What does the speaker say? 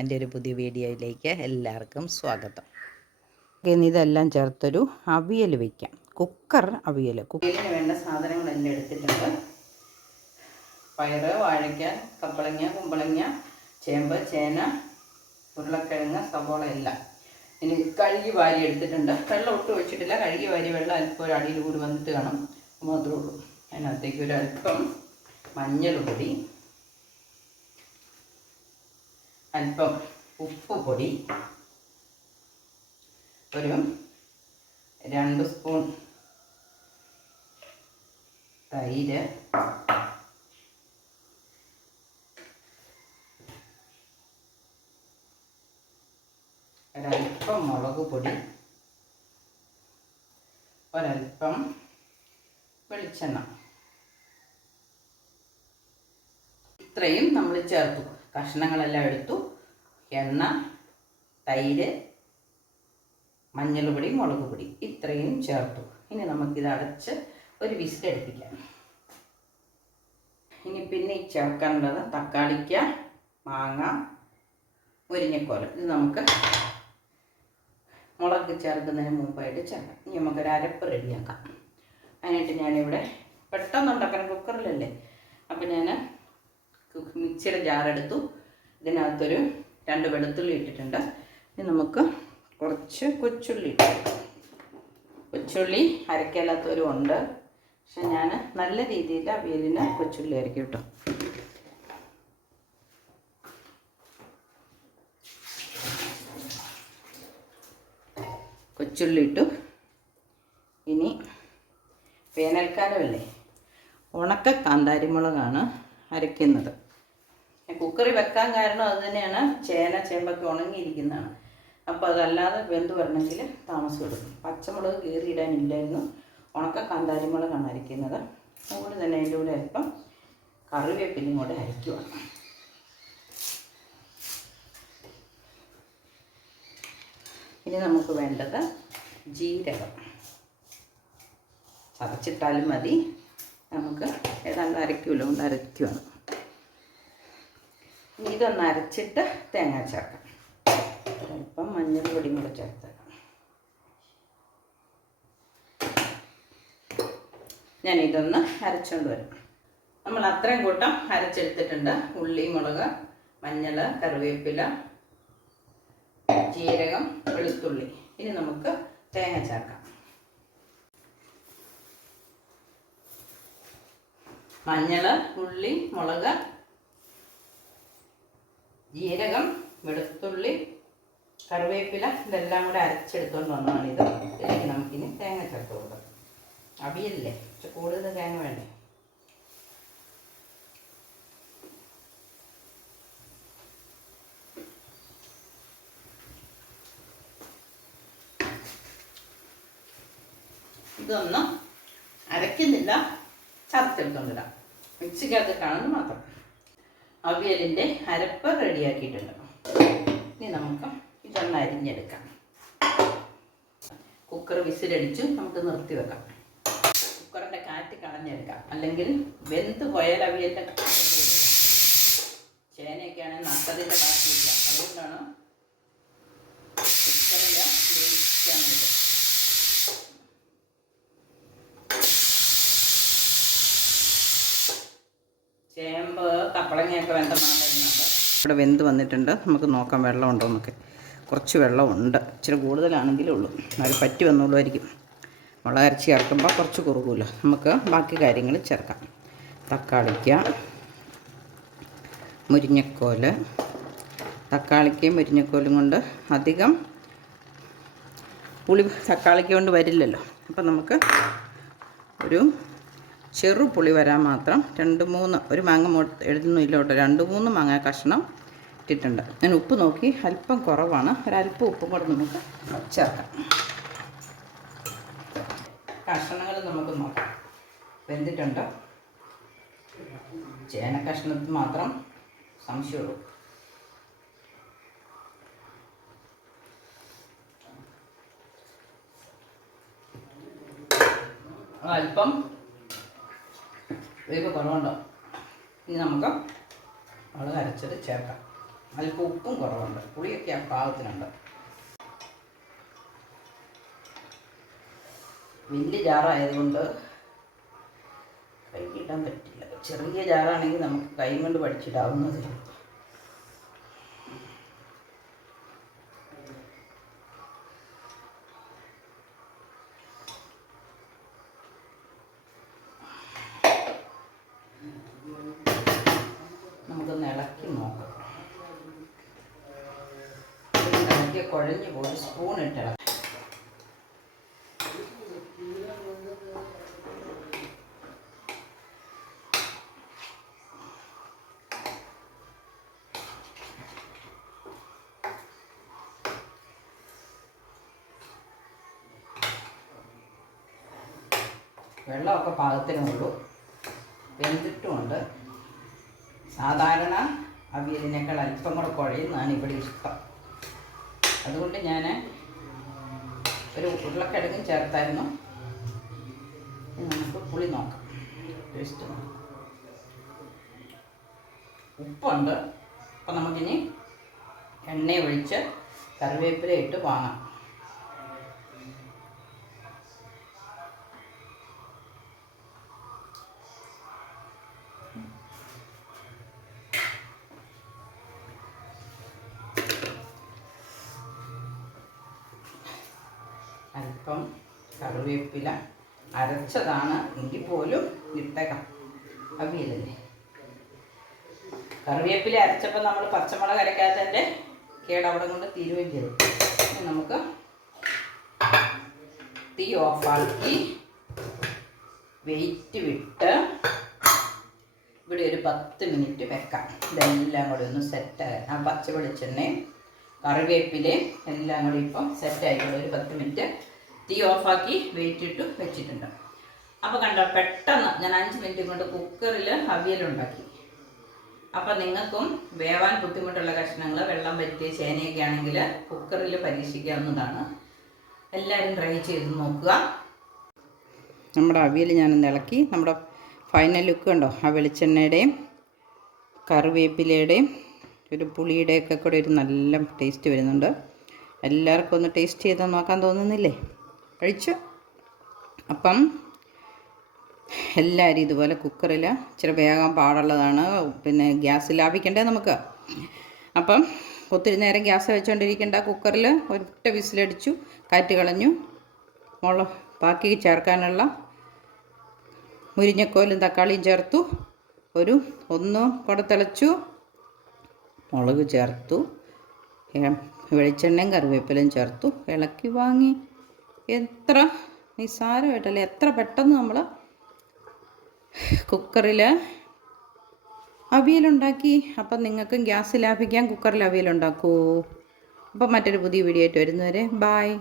എൻ്റെ ഒരു പുതിയ വീഡിയോയിലേക്ക് എല്ലാവർക്കും സ്വാഗതം. ഇനി ഇതെല്ലാം ചേർത്തൊരു അവിയൽ വയ്ക്കാം. കുക്കർ അവിയൽ. കുക്കറിന് വേണ്ട സാധനങ്ങളെല്ലാം എടുത്തിട്ടുണ്ട്. പയറ്, വാഴയ്ക്ക, കപ്പളങ്ങ, കുമ്പളങ്ങ, ചേമ്പ്, ചേന, ഉരുളക്കിഴങ്ങ്, സവോള എല്ലാം. ഇനി കഴുകി വാരി എടുത്തിട്ടുണ്ട്. വെള്ളം ഒട്ടും ഒഴിച്ചിട്ടില്ല. കഴുകി വാരി വെള്ളം അല്പം ഒരു അടിയിൽ കൂടി വന്നിട്ട് കാണും, മാത്രമേ ഉള്ളൂ. അതിനകത്തേക്ക് ഒരു അല്പം മഞ്ഞൾപ്പൊടി, അല്പം ഉപ്പ് പൊടി, ഒരു 2 സ്പൂൺ തൈര്, ഒരല്പം മുളക് പൊടി, ഒരല്പം വെളിച്ചെണ്ണ. ഇത്രയും നമ്മൾ ചേർത്തു. കഷ്ണങ്ങളെല്ലാം എടുത്തു. എണ്ണ, തൈര്, മഞ്ഞൾപ്പൊടി, മുളക് പൊടി ഇത്രയും ചേർത്തു. ഇനി നമുക്കിത് അടച്ച് ഒരു വിസിലടുപ്പിക്കാം. ഇനി പിന്നെ ചേർക്കാനുള്ളത് തക്കാളിക്ക, മാങ്ങ, മുരിങ്ങക്കോല. ഇത് നമുക്ക് മുളക് ചേർക്കുന്നതിന് മുമ്പായിട്ട് ചേർക്കാം. ഇനി നമുക്കൊരു അരപ്പ് റെഡിയാക്കാം. അതിനായിട്ട് ഞാനിവിടെ പെട്ടെന്നുണ്ടാക്കാൻ കുക്കറിലല്ലേ, അപ്പം ഞാൻ മിക്സിയുടെ ജാറെടുത്തു. ഇതിനകത്തൊരു 2 വെളുത്തുള്ളി ഇട്ടിട്ടുണ്ട്. ഇനി നമുക്ക് കുറച്ച് കൊച്ചുള്ളി ഇട്ടു. കൊച്ചുള്ളി അരക്കാത്തവരും ഉണ്ട്, പക്ഷെ ഞാൻ നല്ല രീതിയിൽ അവിയലിന് കൊച്ചുള്ളി അരക്കും കേട്ടോ. കൊച്ചുള്ളി ഇട്ടു. ഇനി വേനൽക്കാലമല്ലേ, ഉണക്ക കാന്താരിമുളകാണ് അരയ്ക്കുന്നത്. കുക്കറിൽ വെക്കാൻ കാരണം അത് തന്നെയാണ്, ചേന ചേമ്പൊക്കെ ഉണങ്ങിയിരിക്കുന്നതാണ്. അപ്പോൾ അതല്ലാതെ വെന്ത് വരണമെങ്കിൽ താമസം എടുക്കും. പച്ചമുളക് കീറിയിടാനില്ലായിരുന്നു, ഉണക്ക കാന്താരിമുളകാണ് അരയ്ക്കുന്നത്. അതുകൊണ്ട് തന്നെ അതിൻ്റെ കൂടെ അല്പം കറിവേപ്പിലയും കൂടെ അരയ്ക്കുക. ഇനി നമുക്ക് വേണ്ടത് ജീരകം. ചതച്ചിട്ടാലും മതി, നമുക്ക് ഏതാണ്ട് അരയ്ക്കുമല്ലോ, കൊണ്ട് അരയ്ക്കുകയാണ്. ഇതൊന്ന് അരച്ചിട്ട് തേങ്ങ ചേർക്കാം. ഒരല്പം മഞ്ഞൾപ്പൊടിയും കൂടെ ചേർത്തേക്കാം. ഞാനിതൊന്ന് അരച്ചുകൊണ്ട് വരും. നമ്മൾ അത്രയും കൂട്ടം അരച്ചെടുത്തിട്ടുണ്ട്. ഉള്ളി, മുളക്, മഞ്ഞൾ, കറിവേപ്പില, ജീരകം, വെളുത്തുള്ളി. ഇനി നമുക്ക് തേങ്ങ ചേർക്കാം. മഞ്ഞൾ, ഉള്ളി, മുളക്, ജീരകം, വെളുത്തുള്ളി, കറിവേപ്പില ഇതെല്ലാം കൂടെ അരച്ചെടുത്തുകൊണ്ട് വന്നതാണ് ഇത്. ഇതിലേക്ക് നമുക്കിനി തേങ്ങ ചേർത്ത് കൊടുക്കാം. അവിയല്ലേ, പക്ഷെ കൂടുതൽ തേങ്ങ വേണ്ടേ. ഇതൊന്നും അരയ്ക്കുന്നില്ല, ചതച്ചെടുത്തോണ്ടിടാം. മിക്സിക്കകത്ത് കാണുന്നു മാത്രം. അവിയലിൻ്റെ അരപ്പ് റെഡിയാക്കിയിട്ടുണ്ട്. ഇനി നമുക്ക് ഇതൊന്ന് അരിഞ്ഞെടുക്കാം. കുക്കർ വിസിലടിച്ചു, നമുക്ക് നിർത്തി വെക്കാം. കുക്കറിൻ്റെ കാറ്റ് കളഞ്ഞെടുക്കാം, അല്ലെങ്കിൽ വെന്ത് പോയാൽ അവിയലിൻ്റെ ചേനയൊക്കെയാണെങ്കിൽ നട്ടതിൻ്റെ കാറ്റില്ല. അതുകൊണ്ടാണ് കുക്കറിൽ വേവിക്കാൻ. ചേമ്പ്, കപ്പളങ്ങയൊക്കെ വെന്ത മണം വരുന്നുണ്ട്. ഇവിടെ വെന്ത് വന്നിട്ടുണ്ട്. നമുക്ക് നോക്കാം വെള്ളം ഉണ്ടോ എന്നൊക്കെ. കുറച്ച് വെള്ളമുണ്ട്, ഇച്ചിരി കൂടുതലാണെങ്കിലേ ഉള്ളൂ. അത് പറ്റി വന്നോളുമായിരിക്കും. മുളക് അരച്ച് ചേർക്കുമ്പോൾ കുറച്ച് കുറുകുമല്ലോ. നമുക്ക് ബാക്കി കാര്യങ്ങൾ ചേർക്കാം. തക്കാളിക്ക, മുരിങ്ങക്കോല്. തക്കാളിക്കയും മുരിങ്ങക്കോലും കൊണ്ട് അധികം പുളി തക്കാളിക്ക കൊണ്ട് വരില്ലല്ലോ. അപ്പം നമുക്ക് ഒരു ചെറു പുളി വരാൻ മാത്രം 2-3 ഒരു മാങ്ങ എഴുതുന്നില്ല കേട്ടോ, 2-3 മാങ്ങ കഷ്ണം ഇട്ടിട്ടുണ്ട്. ഞാൻ ഉപ്പ് നോക്കി, അല്പം കുറവാണ്. ഒരല്പം ഉപ്പും കൂടെ നമുക്ക് ചേർക്കാം. കഷ്ണങ്ങൾ നമുക്ക് നോക്കാം, വെന്തിട്ടുണ്ട്. ചേന കഷ്ണത്തിൽ മാത്രം സംശയമുള്ളൂ. അല്പം വേവ് കുറവുണ്ടോ. ഇനി നമുക്ക് മുളക് അരച്ചത് ചേർക്കാം. അല്പം ഉപ്പും കുറവുണ്ട്, പുളിയൊക്കെ പാകത്തിനുണ്ട്. വലിയ ജാറായതുകൊണ്ട് കൈയിടാൻ പറ്റില്ല. ചെറിയ ജാറാണെങ്കിൽ നമുക്ക് കൈ കൊണ്ട് പഠിച്ചിടാവുന്നതേ ഉള്ളൂ. നമുക്കൊന്ന് ഇളക്കി നോക്കാം. ഇളക്കി കുഴഞ്ഞു പോയി സ്പൂൺ ഇട്ടിളക്കാം. വെള്ളമൊക്കെ പാകത്തിനുള്ളൂ, വെന്തിട്ടുമുണ്ട്. സാധാരണ അവിയലിനേക്കാൾ അല്പം കൂടെ കുഴയുന്നതാണ് ഇവിടെ ഇഷ്ടം. അതുകൊണ്ട് ഞാൻ ഒരു ഉരുളക്കിഴങ്ങും ചേർത്തായിരുന്നു. നമുക്ക് പുളി നോക്കാം, ടേസ്റ്റ് നോക്കാം. ഉപ്പുണ്ട്. അപ്പം നമുക്കിനി എണ്ണ ഒഴിച്ച് കറിവേപ്പില ഇട്ട് വാങ്ങാം. അല്പം കറിവേപ്പില അരച്ചതാണ് എങ്കിൽ പോലും ഇട്ടേക്കാം, അവിയലല്ലേ. കറിവേപ്പില അരച്ചപ്പോൾ നമ്മൾ പച്ചമുളക് അരക്കാത്തതിൻ്റെ കേടവിടെ കൊണ്ട് തീരുകയും ചെയ്തു. നമുക്ക് തീ ഓഫാക്കി വെയിറ്റ് വിട്ട് ഇവിടെ ഒരു 10 മിനിറ്റ് വെക്കാം. ഇതെല്ലാം കൂടി ഒന്ന് സെറ്റായി, ആ പച്ച വെളിച്ചെണ്ണയും കറിവേപ്പിലയും എല്ലാം കൂടി ഇപ്പം സെറ്റായിക്കോളും. ഒരു 10 മിനിറ്റ് തീ ഓഫാക്കി വെയിറ്റ് ഇട്ട് വെച്ചിട്ടുണ്ട്. അപ്പോൾ കണ്ടോ, പെട്ടെന്ന് ഞാൻ 5 മിനിറ്റ് കൊണ്ട് കുക്കറിൽ അവിയലുണ്ടാക്കി. അപ്പം നിങ്ങൾക്കും വേവാൻ ബുദ്ധിമുട്ടുള്ള കഷ്ണങ്ങൾ, വെള്ളം പറ്റിയ ചേനയൊക്കെ ആണെങ്കിൽ കുക്കറിൽ പരീക്ഷിക്കാവുന്നതാണ്. എല്ലാവരും ട്രൈ ചെയ്ത് നോക്കുക. നമ്മുടെ അവിയൽ ഞാനൊന്ന് ഇളക്കി. നമ്മുടെ ഫൈനൽ ലുക്ക് കണ്ടോ, ആ വെളിച്ചെണ്ണയുടെയും കറിവേപ്പിലയുടെയും ഒരു പുളിയുടെയൊക്കെ കൂടെ ഒരു നല്ല ടേസ്റ്റ് വരുന്നുണ്ട്. എല്ലാവർക്കും ഒന്ന് ടേസ്റ്റ് ചെയ്ത് നോക്കാൻ തോന്നുന്നില്ലേ? കഴിച്ചു. അപ്പം എല്ലാവരും ഇതുപോലെ കുക്കറിൽ, ഇച്ചിരി വേഗം പാടുള്ളതാണ്, പിന്നെ ഗ്യാസ് ലാഭിക്കണ്ടേ നമുക്ക്. അപ്പം ഒത്തിരി നേരം ഗ്യാസ് വെച്ചുകൊണ്ടിരിക്കേണ്ട. കുക്കറിൽ ഒറ്റ വിസിലടിച്ചു, കാറ്റ് കളഞ്ഞു. ബാക്കി ചേർക്കാനുള്ള മുരിങ്ങക്കോലും തക്കാളിയും ചേർത്തു. ഒന്ന് കൂടെ തിളച്ചു, മുളക് ചേർത്തു, വെളിച്ചെണ്ണയും കറിവേപ്പിലയും ചേർത്തു, ഇളക്കി വാങ്ങി. എത്ര നിസ്സാരമായിട്ടല്ലേ, എത്ര പെട്ടെന്ന് നമ്മൾ കുക്കറിൽ അവിയലുണ്ടാക്കി. അപ്പം നിങ്ങൾക്കും ഗ്യാസ് ലാഭിക്കാൻ കുക്കറിൽ അവിയലുണ്ടാക്കൂ. അപ്പം മറ്റൊരു പുതിയ വീഡിയോ ആയിട്ട് വരുന്നവരെ ബായ്.